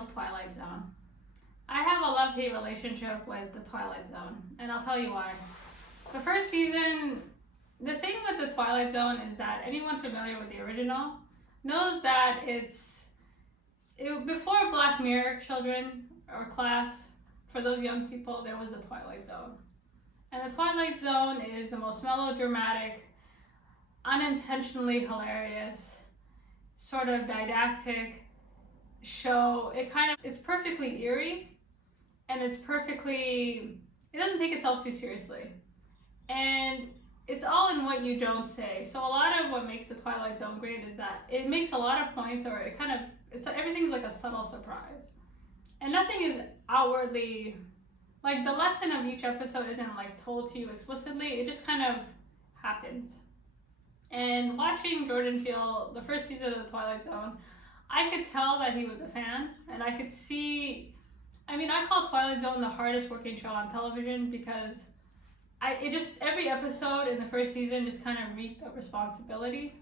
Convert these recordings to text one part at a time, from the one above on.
Peele's Twilight Zone. I have a love-hate relationship with the Twilight Zone, and I'll tell you why. The first season, the thing with the Twilight Zone is that anyone familiar with the original knows that before Black Mirror children or class, for those young people, there was the Twilight Zone. And the Twilight Zone is the most melodramatic, unintentionally hilarious, sort of didactic show. It's perfectly eerie, and it doesn't take itself too seriously. And it's all in what you don't say. So a lot of what makes the Twilight Zone great is that it makes a lot of points, or everything's like a subtle surprise. And nothing is outwardly, like the lesson of each episode isn't like told to you explicitly, it just kind of happens. And watching Jordan Peele, the first season of the Twilight Zone, I could tell that he was a fan, and I could see, I call Twilight Zone the hardest working show on television because every episode in the first season just kind of reeked of responsibility.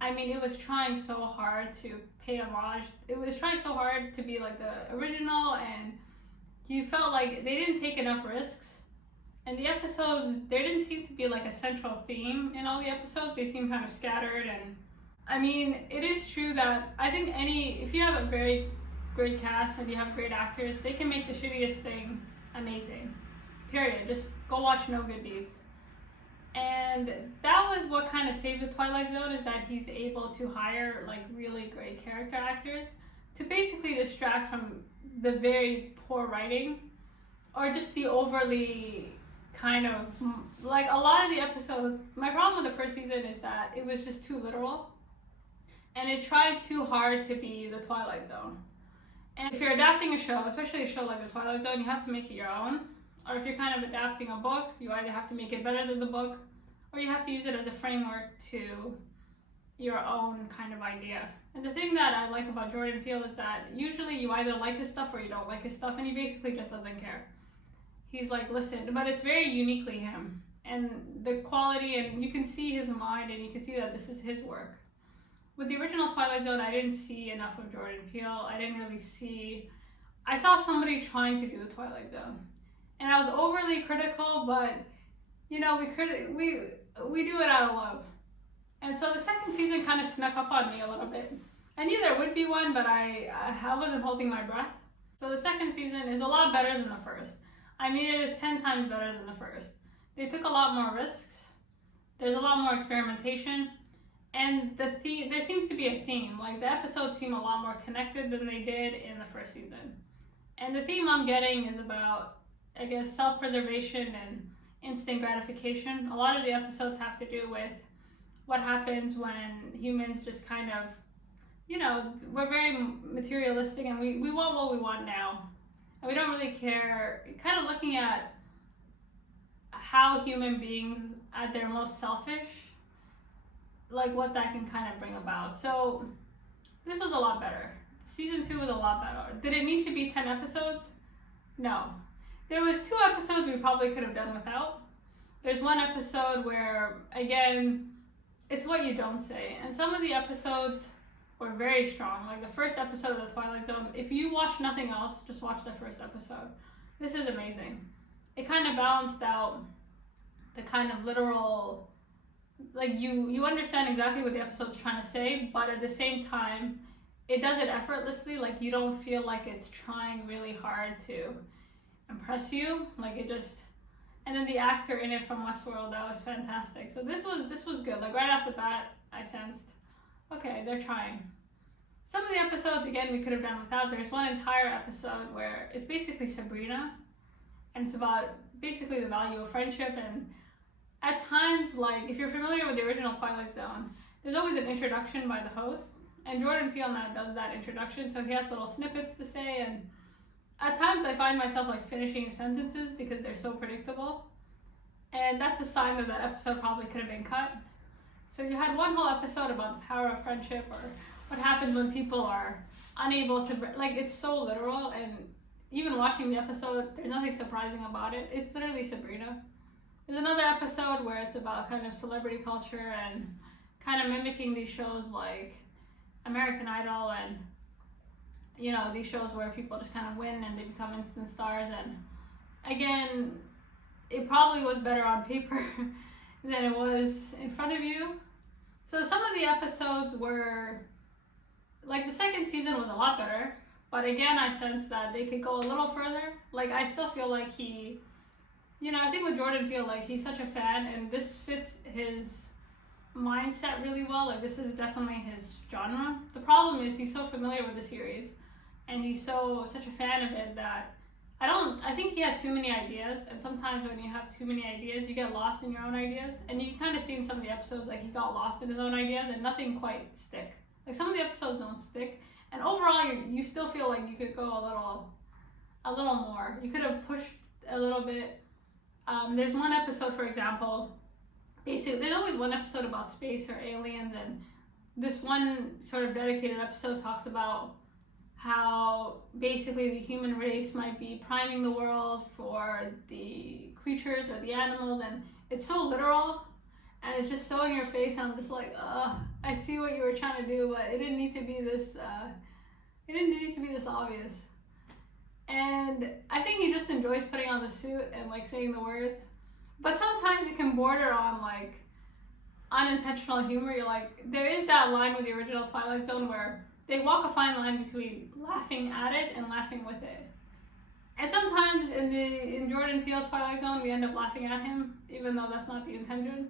It was trying so hard to pay homage. It was trying so hard to be like the original, and you felt like they didn't take enough risks. And the episodes, there didn't seem to be like a central theme in all the episodes. They seemed kind of scattered. And it is true that I think if you have a very great cast and you have great actors, they can make the shittiest thing amazing. Period. Just go watch No Good Deeds. And that was what kind of saved the Twilight Zone, is that he's able to hire like really great character actors to basically distract from the very poor writing, or just the overly kind of, like a lot of the episodes. My problem with the first season is that it was just too literal, and it tried too hard to be the Twilight Zone. And if you're adapting a show, especially a show like the Twilight Zone, you have to make it your own. Or if you're kind of adapting a book, you either have to make it better than the book, or you have to use it as a framework to your own kind of idea. And the thing that I like about Jordan Peele is that usually you either like his stuff or you don't like his stuff, and he basically just doesn't care. He's like, listen, but it's very uniquely him. And the quality, and you can see his mind, and you can see that this is his work. With the original Twilight Zone, I didn't see enough of Jordan Peele. I saw somebody trying to do the Twilight Zone. And I was overly critical, but we do it out of love. And so the second season kind of snuck up on me a little bit. I knew there would be one, but I wasn't holding my breath. So the second season is a lot better than the first. It is 10 times better than the first. They took a lot more risks. There's a lot more experimentation. And there seems to be a theme. Like the episodes seem a lot more connected than they did in the first season. And the theme I'm getting is about, I guess, self-preservation and instant gratification. A lot of the episodes have to do with what happens when humans just kind of, we're very materialistic, and we want what we want now. And we don't really care, kind of looking at how human beings at their most selfish, like what that can kind of bring about. So this was a lot better. Season 2 was a lot better. Did it need to be 10 episodes? No. There was 2 episodes we probably could have done without. There's one episode where, again, it's what you don't say. And some of the episodes were very strong. Like the first episode of the Twilight Zone, if you watch nothing else, just watch the first episode. This is amazing. It kind of balanced out the kind of literal, like you understand exactly what the episode's trying to say, but at the same time, it does it effortlessly. Like you don't feel like it's trying really hard to impress you. And then the actor in it from Westworld, that was fantastic. So this was good. Like right off the bat, I sensed, okay, they're trying. Some of the episodes, again, we could have done without. There's one entire episode where it's basically Sabrina, and it's about basically the value of friendship. And at times, like if you're familiar with the original Twilight Zone, there's always an introduction by the host, and Jordan Peele now does that introduction, so he has little snippets to say, and at times I find myself like finishing sentences because they're so predictable, and that's a sign that episode probably could have been cut. So you had one whole episode about the power of friendship, or what happens when people are unable to, like it's so literal, and even watching the episode, there's nothing surprising about it. It's literally Sabrina. There's another episode where it's about kind of celebrity culture and kind of mimicking these shows like American Idol and you know, these shows where people just kind of win and they become instant stars. And again, it probably was better on paper than it was in front of you. So some of the episodes were, like the second season was a lot better, but again, I sense that they could go a little further. Like I still feel like he, you know, I think with Jordan Peele, like he's such a fan and this fits his mindset really well. Like this is definitely his genre. The problem is he's so familiar with the series and he's such a fan of it that I think he had too many ideas, and sometimes when you have too many ideas, you get lost in your own ideas. And you kind of see in some of the episodes, like he got lost in his own ideas and nothing quite stick. Like some of the episodes don't stick, and overall you still feel like you could go a little more. You could have pushed a little bit. There's one episode, for example, basically there's always one episode about space or aliens, and this one sort of dedicated episode talks about how basically the human race might be priming the world for the creatures or the animals, and it's so literal and it's just so in your face, and I'm just like, I see what you were trying to do, but it didn't need to be this obvious. And I think he just enjoys putting on the suit and like saying the words, but sometimes it can border on like unintentional humor. You're like, there is that line with the original Twilight Zone where they walk a fine line between laughing at it and laughing with it. And sometimes in Jordan Peele's Twilight Zone, we end up laughing at him, even though that's not the intention.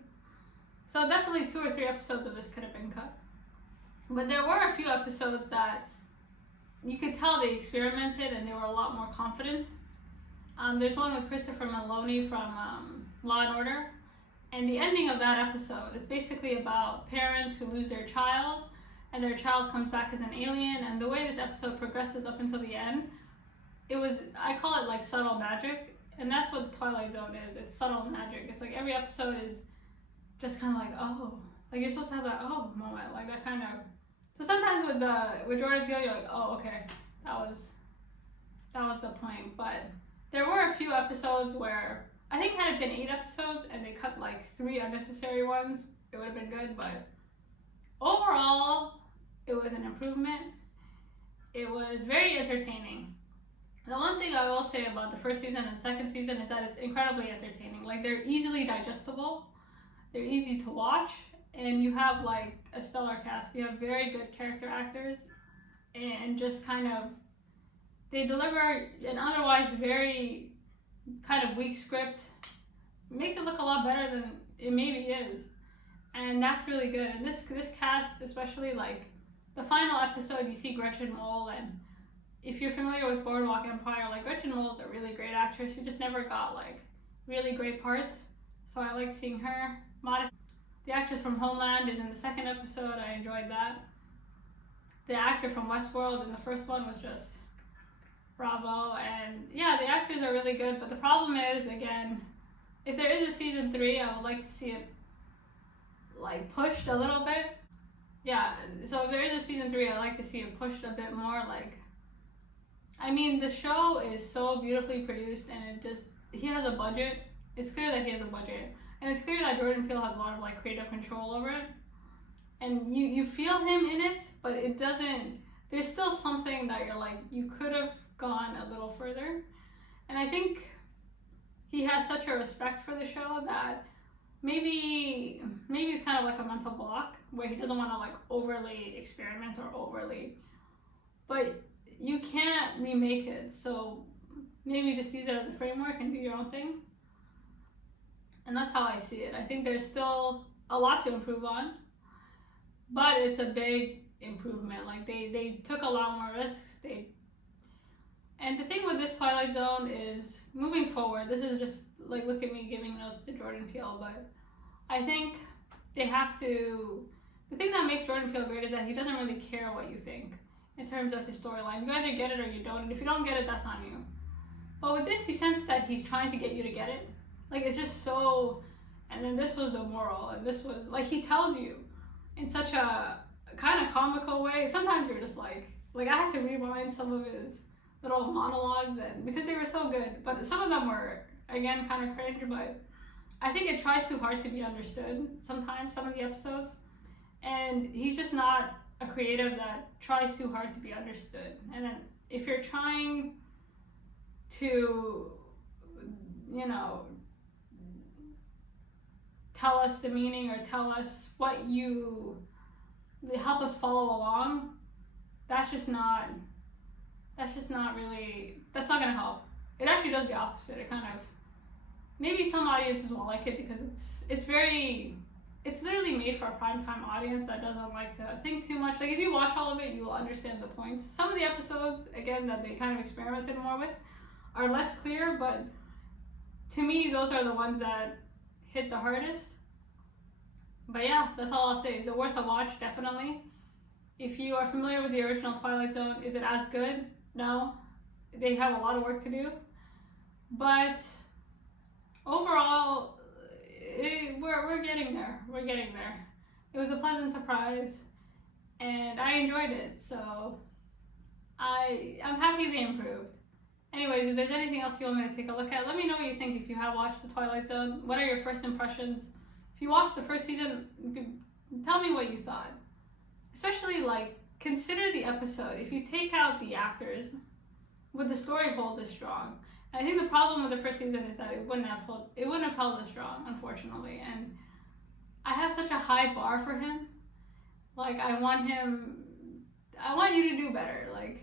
So definitely 2 or 3 episodes of this could have been cut. But there were a few episodes that you could tell they experimented and they were a lot more confident. There's one with Christopher Maloney from Law and Order. And the ending of that episode is basically about parents who lose their child and their child comes back as an alien, and the way this episode progresses up until the end, I call it like subtle magic, and that's what the Twilight Zone is. It's subtle magic. It's like every episode is just kind of like, oh, like you're supposed to have that oh moment, like that kind of. So sometimes with Jordan Peele, you're like, oh, okay, that was the point. But there were a few episodes where I think had it been 8 episodes and they cut like 3 unnecessary ones, it would have been good. But overall, it was an improvement. It was very entertaining. The one thing I will say about the first season and second season is that it's incredibly entertaining. Like they're easily digestible, they're easy to watch, and you have like a stellar cast. You have very good character actors, and just kind of they deliver an otherwise very kind of weak script, makes it look a lot better than it maybe is, and that's really good. And this cast, especially like the final episode, you see Gretchen Mol, and if you're familiar with Boardwalk Empire, like Gretchen Mol is a really great actress. She just never got like really great parts, so I like seeing her. The actress from Homeland is in the second episode. I enjoyed that. The actor from Westworld in the first one was just bravo, and yeah, the actors are really good. But the problem is, again, if there is a season 3, I would like to see it like pushed a little bit. Yeah, so if there is a season 3, I'd like to see it pushed a bit more. Like, I mean, the show is so beautifully produced, and he has a budget. It's clear that he has a budget, and it's clear that Jordan Peele has a lot of like creative control over it, and you feel him in it, but it doesn't. There's still something that you're like, you could have gone a little further, and I think he has such a respect for the show that maybe it's kind of like a mental block where he doesn't want to like overly experiment or overly, but you can't remake it, so maybe just use it as a framework and do your own thing. And that's how I see it. I think there's still a lot to improve on, but it's a big improvement. Like they took a lot more risks. And the thing with this Twilight Zone is, moving forward, this is just like, look at me giving notes to Jordan Peele, but I think they have to. The thing that makes Jordan Peele great is that he doesn't really care what you think in terms of his storyline. You either get it or you don't, and if you don't get it, that's on you. But with this, you sense that he's trying to get you to get it. Like, it's just so, and then this was the moral, and this was, like, he tells you in such a kind of comical way. Sometimes you're just like I had to rewind some of his little monologues, and because they were so good, but some of them were, again, kind of cringe, but I think it tries too hard to be understood sometimes, some of the episodes, and he's just not a creative that tries too hard to be understood. And then if you're trying to, you know, tell us the meaning or tell us what you help us follow along, that's not gonna help. It actually does the opposite. It kind of, maybe some audiences won't like it because it's literally made for a primetime audience that doesn't like to think too much. Like, if you watch all of it, you will understand the points. Some of the episodes, again, that they kind of experimented more with are less clear, but to me, those are the ones that hit the hardest. But yeah, that's all I'll say. Is it worth a watch? Definitely. If you are familiar with the original Twilight Zone, is it as good? No. They have a lot of work to do. But overall, we're getting there. We're getting there. It was a pleasant surprise, and I enjoyed it. So I'm happy they improved. Anyways, if there's anything else you want me to take a look at, let me know what you think if you have watched the Twilight Zone. What are your first impressions? If you watched the first season, tell me what you thought. Especially, like, consider the episode. If you take out the actors, would the story hold this strong? And I think the problem with the first season is that it wouldn't have held this strong, unfortunately. And I have such a high bar for him. Like, I want you to do better. Like,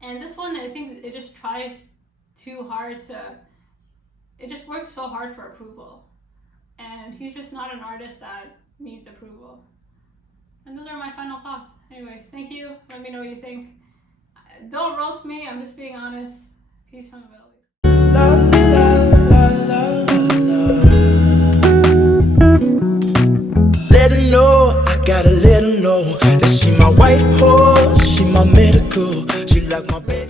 and this one, I think it just tries too hard it just works so hard for approval. And he's just not an artist that needs approval. And those are my final thoughts. Anyways, thank you. Let me know what you think. Don't roast me. I'm just being honest. Peace from the Middle East. Let her know, I gotta let her know that she my white horse, she my medical, she like my baby.